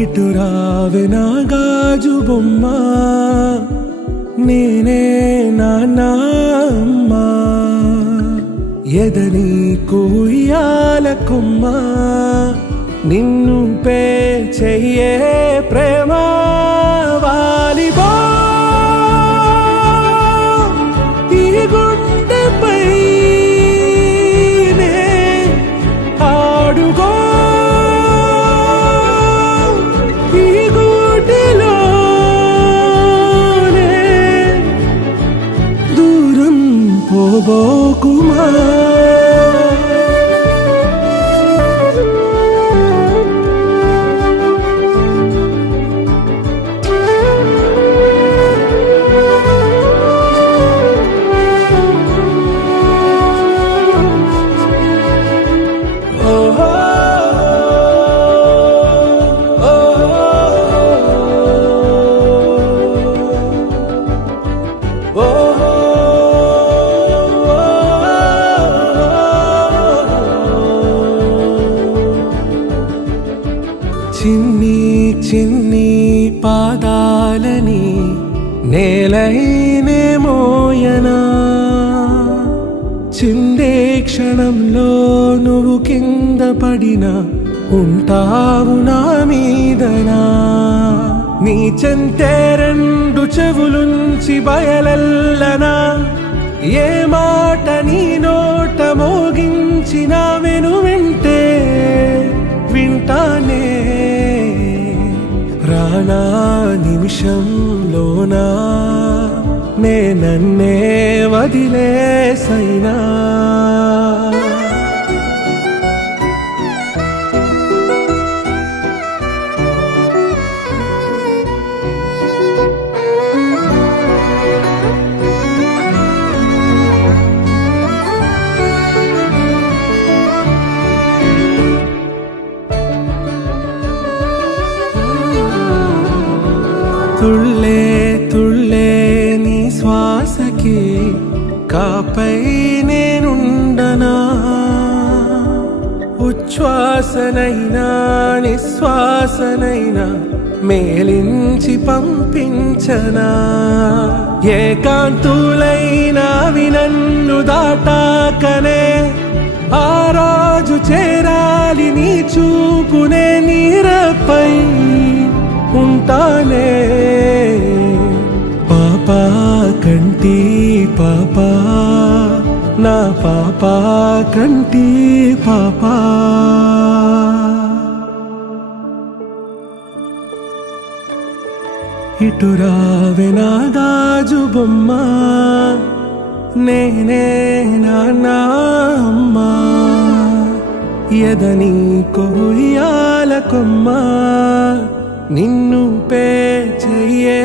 ఇటురావే నా గాజు బొమ్మ, నేనే నాన్న అమ్మ. ఎదని కుయ్యాల కొమ్మ, నిన్ను పే చెయ్యే ప్రేమ వాలిబో. ఈ గుండెపై ఆడుగో, ఈ గుడిలోనే దూరం పోబోకుమా. చిన్ని చిన్ని పాదాలని నేలైనే మోయనా, చిందే క్షణంలో నువ్వు కింద పడినా ఉంటావు నా మీదనా. నీ చెంతే రెండు చెవులుంచి బయలెల్లనా, ఏ మాట నీ నోట మోగించిన వెను వింటే వింటానే. రానా నిమిషంలోనా నే నన్నే వదిలేసైనా. తుళ్ళే తుళ్ళే నీ శ్వాసకి కాపై నేనుండనా, ఉచ్ఛ్వాసనైనా నిశ్వాసనైనా మేలించి పంపించనా. ఏకాంతులైనా వినన్ను దాటాకనే ఆ రోజు చేరాలి నీ చూపునే నీరపై ఉంటానే. పాపా కంటి పాపా, నా పాపా కంటి పాపా. ఇటురావే నా గాజు బొమ్మ, నేనే నాన్న అమ్మ. ఎదని కొయ్యాల కొమ్మ, నిన్ను పే చెయ్యే